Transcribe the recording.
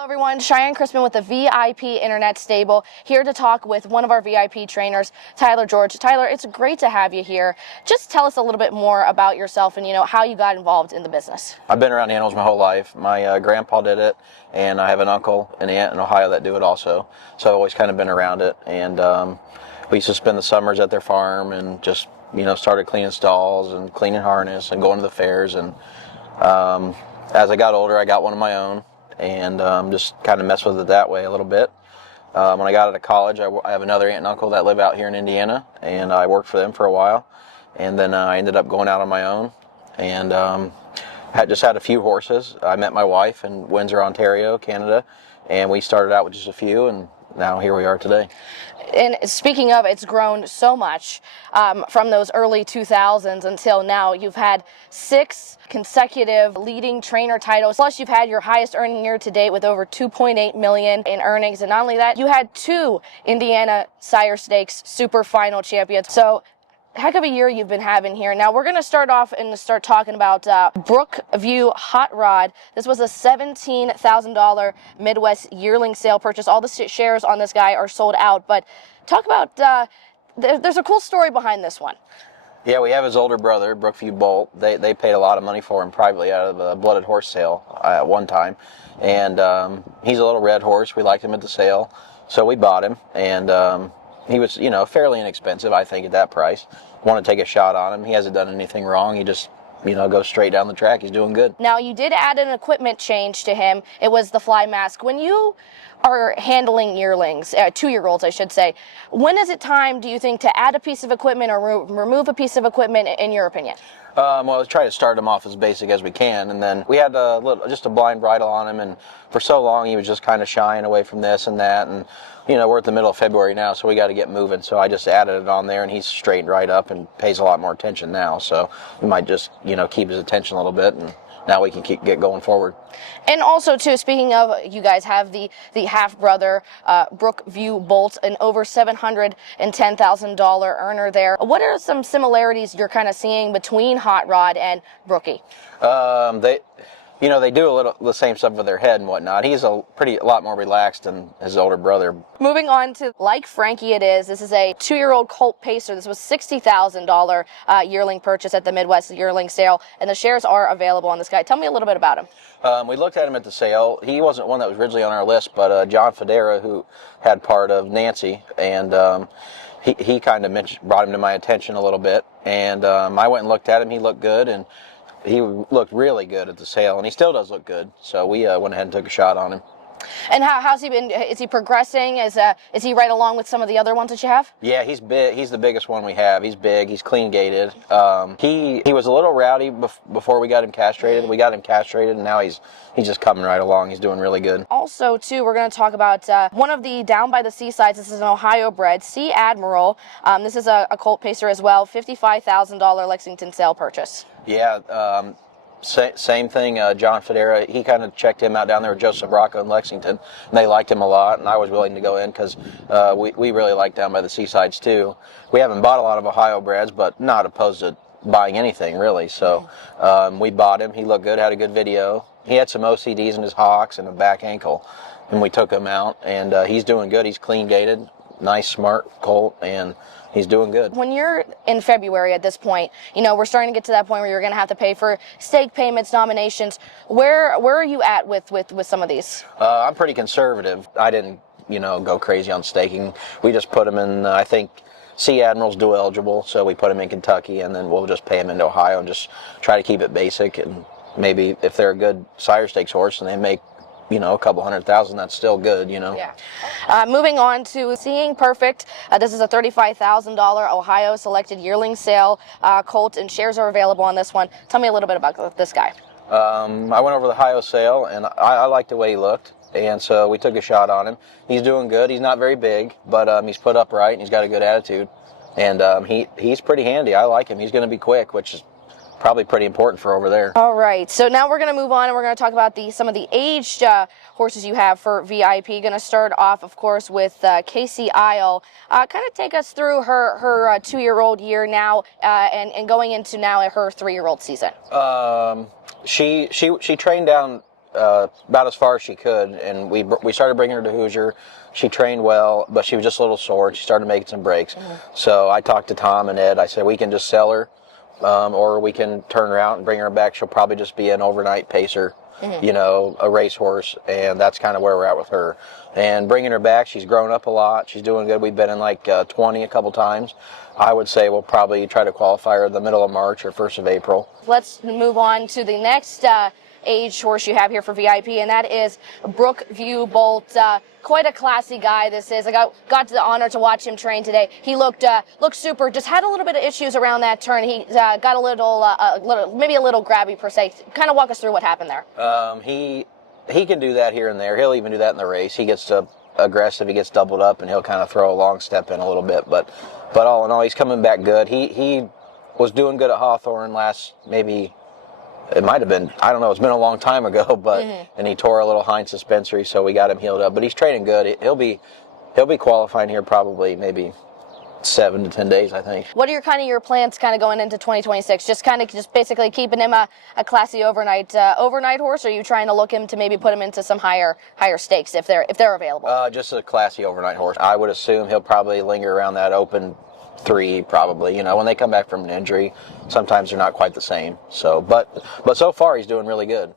Hello everyone, Cheyenne Crispin with the VIP Internet Stable, here to talk with one of our VIP trainers, Tyler George. Tyler, it's great to have you here. Just tell us a little bit more about yourself and how you got involved in the business. I've been around animals my whole life. My grandpa did it, and I have an uncle and aunt in Ohio that do it also. So I've always kind of been around it, and we used to spend the summers at their farm and just started cleaning stalls and cleaning harness and going to the fairs. And as I got older, I got one of my own, and just kind of mess with it that way a little bit. When I got out of college, I have another aunt and uncle that live out here in Indiana, and I worked for them for a while. And then I ended up going out on my own, and just had a few horses. I met my wife in Windsor, Ontario, Canada, and we started out with just a few, and now here we are today. And speaking of, it's grown so much from those early 2000s until now. You've had 6 consecutive leading trainer titles, plus you've had your highest earning year to date with over $2.8 million in earnings. And not only that, you had 2 Indiana Sire Stakes Super Final champions. So heck of a year you've been having here. Now we're going to start off and start talking about Brookview Hot Rod. This was a $17,000 Midwest yearling sale purchase. All the shares on this guy are sold out, but talk about, there's a cool story behind this one. Yeah, we have his older brother, Brookview Bolt. They paid a lot of money for him privately out of a blooded horse sale at one time. And he's a little red horse. We liked him at the sale, so we bought him. And he was, fairly inexpensive, I think, at that price. Want to take a shot on him. He hasn't done anything wrong. He just, goes straight down the track. He's doing good. Now, you did add an equipment change to him. It was the fly mask. When you are handling yearlings, 2-year-olds, I should say, when is it time, do you think, to add a piece of equipment or remove a piece of equipment, in your opinion? Well, let's try to start him off as basic as we can, and then we had just a blind bridle on him, and for so long he was just kind of shying away from this and that, and we're at the middle of February now, so we got to get moving. So I just added it on there, and he's straightened right up and pays a lot more attention now. So we might just keep his attention a little bit, and now we can get going forward. And also, too, speaking of, you guys have the half-brother, Brookview Bolt, an over $710,000 earner there. What are some similarities you're kind of seeing between Hot Rod and Brookie? They do the same stuff with their head and whatnot. He's a lot more relaxed than his older brother. Moving on to, like Frankie this is a 2-year-old colt pacer. This was $60,000 yearling purchase at the Midwest yearling sale, and the shares are available on this guy. Tell me a little bit about him. We looked at him at the sale. He wasn't one that was originally on our list, but John Federa, who had part of Nancy, and he kind of brought him to my attention a little bit, and I went and looked at him. He looked good, and he looked really good at the sale, and he still does look good. So we went ahead and took a shot on him. And how's he been? Is he progressing? Is he right along with some of the other ones that you have? Yeah, he's big. He's the biggest one we have. He's big. He's clean gated. He was a little rowdy before we got him castrated. We got him castrated, and now he's just coming right along. He's doing really good. Also, too, we're going to talk about one of the down by the seasides. This is an Ohio bred, Admiral. This is a colt pacer as well. $55,000 Lexington sale purchase. Yeah. Same thing, John Federa, he kind of checked him out down there with Joseph Rocco in Lexington, and they liked him a lot, and I was willing to go in because we really like down by the seasides too. We haven't bought a lot of Ohio breds, but not opposed to buying anything really, so we bought him. He looked good, had a good video. He had some OCDs in his hocks and a back ankle, and we took him out, and he's doing good. He's clean gated, nice, smart colt, and he's doing good. When you're in February at this point, we're starting to get to that point where you're going to have to pay for stake payments, nominations. Where are you at with some of these? I'm pretty conservative. I didn't, go crazy on staking. We just put them in, I think, Admiral's dual eligible, so we put them in Kentucky, and then we'll just pay them into Ohio and just try to keep it basic. And maybe if they're a good sire stakes horse and they make a couple $100,000, that's still good, Yeah. Moving on to Seeing Perfect. This is a $35,000 Ohio selected yearling sale colt, and shares are available on this one. Tell me a little bit about this guy. I went over the Ohio sale, and I liked the way he looked, and so we took a shot on him. He's doing good. He's not very big, but he's put upright, and he's got a good attitude, and he's pretty handy. I like him. He's going to be quick, which is probably pretty important for over there. All right, so now we're going to move on, and we're going to talk about some of the aged horses you have for VIP. Going to start off, of course, with Casey Isle. Kind of take us through her 2-year-old year now, and going into now her 3-year-old season. She trained down about as far as she could, and we started bringing her to Hoosier. She trained well, but she was just a little sore, and she started making some breaks. So I talked to Tom and Ed. I said, we can just sell her, or we can turn her out and bring her back. She'll probably just be an overnight pacer, you know, a racehorse, and that's kind of where we're at with her. And bringing her back, she's grown up a lot. She's doing good. We've been in like 20 a couple times. I would say we'll probably try to qualify her the middle of March or 1st of April. Let's move on to the next age horse you have here for VIP, and that is Brookview Bolt. Quite a classy guy this is. I got the honor to watch him train today. He looked super. Just had a little bit of issues around that turn. He got a little maybe a little grabby per se. Kind of walk us through what happened there. He can do that here and there. He'll even do that in the race. He gets aggressive. He gets doubled up, and he'll kind of throw a long step in a little bit. But all in all, he's coming back good. He was doing good at Hawthorne last, maybe it might have been, I don't know, it's been a long time ago, but and he tore a little hind suspensory, so we got him healed up. But he's training good. He'll be qualifying here probably maybe 7 to 10 days, I think. What are your plans going into 2026? Just basically keeping him a classy overnight horse, or are you trying to look him to maybe put him into some higher stakes if they're available? Just a classy overnight horse. I would assume he'll probably linger around that open 3 probably. You know, when they come back from an injury, sometimes they're not quite the same. So, but so far he's doing really good.